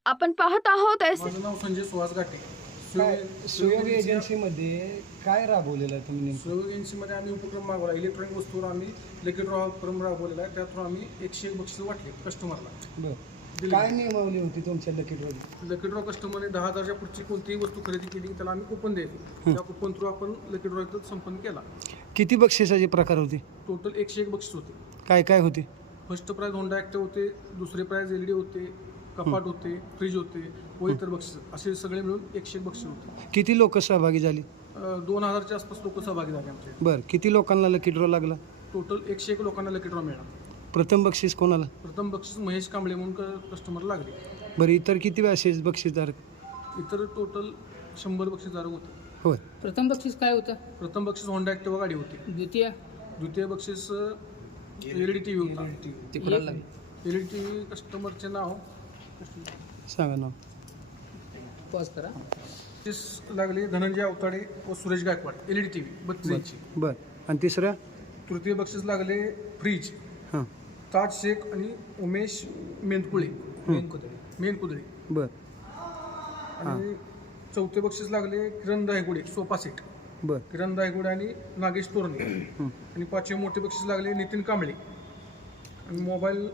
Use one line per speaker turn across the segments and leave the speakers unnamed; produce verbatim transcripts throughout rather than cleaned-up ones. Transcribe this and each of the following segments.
आपण पाहत आहोत एस
माझं नाव संजय सुहास घाटे.
काय सुयोग एजन्सीमध्ये काय राबवलेलं आहे तुम्ही नेमकं?
सुयोग एजन्सीमध्ये आम्ही उपक्रम मागवला. इलेक्ट्रॉनिक वस्तूवर आम्ही लकी ड्रॉ उपक्रम राबवलेला आहे. त्यातून आम्ही एकशे एक बक्षीस वाटले कस्टमरला.
बरं, काय नियमावली होती तुमच्या लकी ड्रॉची?
लकी ड्रॉ कस्टमरने दहा हजारच्या पुढची कोणतीही वस्तू खरेदी केली त्याला आम्ही कुपन द्यायचो. त्या कुपन थ्रू आपण लकी ड्रॉ इथं संपन्न केला.
किती बक्षिसाचे प्रकार होते?
टोटल एकशे एक बक्षीस होते.
काय काय होते?
फर्स्ट प्राइज होंडा ॲक्टिव्ह होते, दुसरे प्राइज एल डी होते, कपाट होते, फ्रीज होते व इतर बक्षीस असे सगळे मिळून एकशे एक बक्षीस होते.
किती लोक सहभागी झाली?
अं, दोन हजारच्या आसपास लोक सहभागी झाले आमचे.
बरं, किती लोकांना लकी ड्रॉ लागला?
टोटल एकशे एक लोकांना लकी ड्रॉ मिळाला.
प्रथम बक्षीस कोणाला?
प्रथम बक्षीस महेश कांबळे म्हणून कस्टमर लागले.
बरं, इतर किती असेच बक्षीसदार?
इतर टोटल शंभर बक्षीसधारक होते.
होय.
प्रथम बक्षीस काय होतं?
प्रथम बक्षीस होंडा ॲक्टिव्हा गाडी होती.
द्वितीय
द्वितीय बक्षीस एल डी टी व्ही होता. एल डी टी व्ही कस्टमरचे नाव
सांगा ना.
पॉज करा.
बक्षीस लागले धनंजय अवताडे व Suresh Gaikwad L D T V बत्तीस इंची.
बरं, आणि तिसरं?
तृतीय बक्षीस लागले फ्रीज
हां.
ताज शेख आणि उमेश मेंदकुळे मेनकुदळे मेनकुदळे.
बरं
आणि चौथे बक्षीस लागले किरण दायगुडे सोफा सेट.
बरं
किरण दायगुडे आणि नागेश तोरणे.
हं.
आणि पाचवे मोठे बक्षीस लागले नितीन कांबळे आणि मोबाईल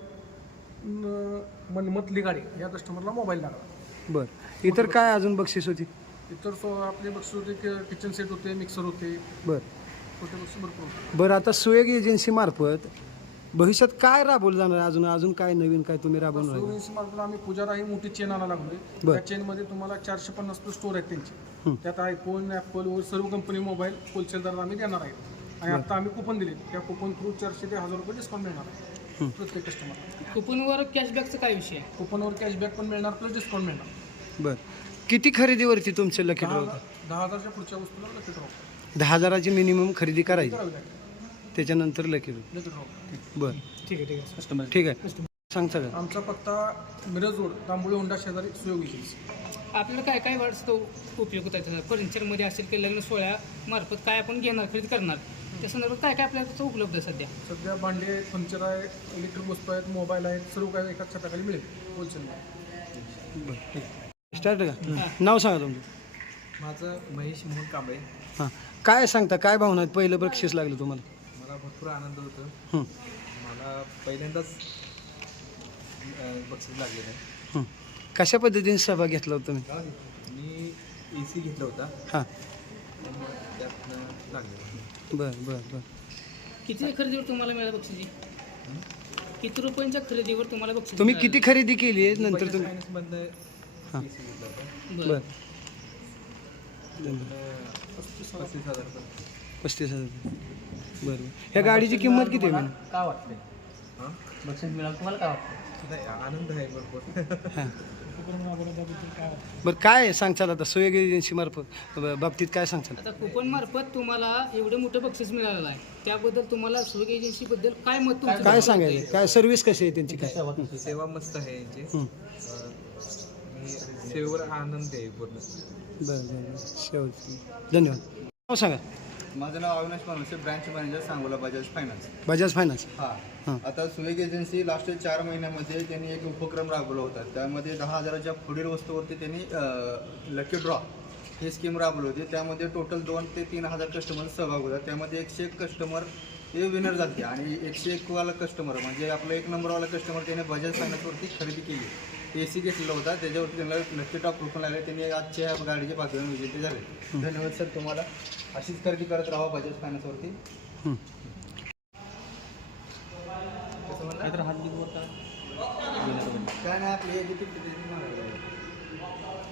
मनमत लिगाडे या कस्टमरला मोबाईल लागला.
बरं, इतर काय अजून बक्षीस होती?
इतर सो आपले बक्षीस होते की किचन सेट होते, मिक्सर होते,
बरं
छोटे बक्षीस भरपूर होते.
बरं, आता सुयोग एजन्सीमार्फत भविष्यात काय राबवलं जाणार आहे? अजून अजून काय नवीन काय तुम्ही राबवणार आहे?
सोयींशी मार्फत आम्ही पुजारा ही मोठी चेन आणायला लागलोय.
बरं.
त्या चेनमध्ये तुम्हाला चारशे पन्नास प्लस स्टोर आहेत
हं.
त्यांचे. त्यात आयफोन, ॲपल व सर्व कंपनी मोबाईल होलसेल दरात आम्ही देणार आहे. आणि आता आम्ही कुपन दिले, त्या कुपन थ्रू चारशे ते हजार रुपये डिस्काउंट मिळणार आहे प्रत्येक कस्टमर.
कुपनवर कॅशबॅकचा काय विषय आहे?
कुपनवर कॅशबॅक पण मिळणार प्लस डिस्काउंट मिळणार.
बरं, किती खरेदीवरती तुमचे लकी
दहा
ड्रॉ?
हजार- दहा हजारच्या पुढच्या वस्तूला लकी ड्रॉ
दहा हजाराची मिनिमम खरेदी करायची,
करावी लागेल.
त्याच्यानंतर लकी ड्रॉ.
लकी ड्रॉ
बरं,
ठीक आहे ठीक आहे कस्टमर.
ठीक आहे. सांगता का?
आमचा पत्ता मिरज रोड तांबोळी होंडा शेजारी सुयोग एजन्सी.
आपल्याला काय काय वाटतं उपयोग होत आहे? फर्निचरमध्ये असेल की लग्न सोहळ्या मार्फत काय आपण घेणार खरेदी करणार त्या संदर्भात काय काय आपल्याला उपलब्ध आहे सध्या?
सध्या भांडे आहेत, फर्निचर आहे, इलेक्ट्रिक वस्तू आहेत, मोबाईल आहेत, सर्व काही एकाच छताखाली मिळेल होलसेल.
बरं, स्टार्ट का? नाव सांगा तुमचं.
माझं महेश मोहन कांबळे.
हां, काय सांगता, काय भावना आहेत? पहिलं बक्षीस लागलं तुम्हाला?
मला भरपूर आनंद होतो.
हं.
मला पहिल्यांदाच अं, बक्षीस लागलेलं आहे.
हं. कशा पद्धतीने सहभाग घेतला होता तुम्ही?
मी ए सी घेतला होता,
हां.
त्यामुळे त्यातनं लागलेलं.
बरं बरं बरं
किती खरेदीवर तुम्हाला मिळालं बक्षिसी? किती रुपयांच्या खरेदीवर तुम्हाला बक्षीस
तुम्ही
मिळालं?
किती खरेदी केली आहे नंतर
बजाज
तुम्ही?
फायनान्समधनं
हां.
ए सी घेतला होता.
बरं.
बरं,
अं, पस्तीस हजार रुपये.
पस्तीस हजार रुपये. बरं बरं. ह्या गाडीची किंमत किती आहे मॅडम?
काय वाटतंय? हां, बक्षीस मिळालं तुम्हाला काय वाटतं? नाही, आनंद आहे भरपूर.
हां. बरं, काय सांगचाल आता सुयोग एजन्सी मार्फत बाबतीत काय सांगचाल?
आता कुपन मार्फत तुम्हाला एवढं मोठं बक्षीस मिळालेलं आहे, त्याबद्दल तुम्हाला सुयोग एजन्सीबद्दल काय मत तुमचं?
काय सांगायचं? काय सर्व्हिस कशी आहे त्यांची? काय
सेवा मस्त आहे यांची.
हं.
अं, मी सेवेवर आनंद आहे पूर्ण.
बरं बरं बरं, शेवट धन्यवाद. नाव सांगा.
माझं नाव Avinash Manuse, branch manager Sangola Bajaj finance.
Bajaj finance. हां.
हां, आता सुयोग एजन्सी लास्ट चार महिन्यामध्ये त्यांनी एक उपक्रम राबवला होता. त्यामध्ये दहा हजाराच्या पुढील वस्तूवरती त्यांनी लकी ड्रॉ ही स्कीम राबवली होती. त्यामध्ये टोटल दोन ते तीन हजार कस्टमर सहभाग होता. त्यामध्ये एकशे एक कस्टमर हे विनर झाले आणि एकशे एक वाला कस्टमर म्हणजे आपला एक नंबरवाला कस्टमर त्याने बजाज फायनान्सवरती खरेदी केली. ए सी घेतलेला होता, त्याच्यावरती त्यांना लकी ड्रॉ कुपन लागले. त्यांनी आजच्या ह्या गाडीचे भाग्यवान विजेते झाले. धन्यवाद सर तुम्हाला. अशीच खरेदी करत राहा बजाज फायनान्सवरती.
हं.
काय नाही आपली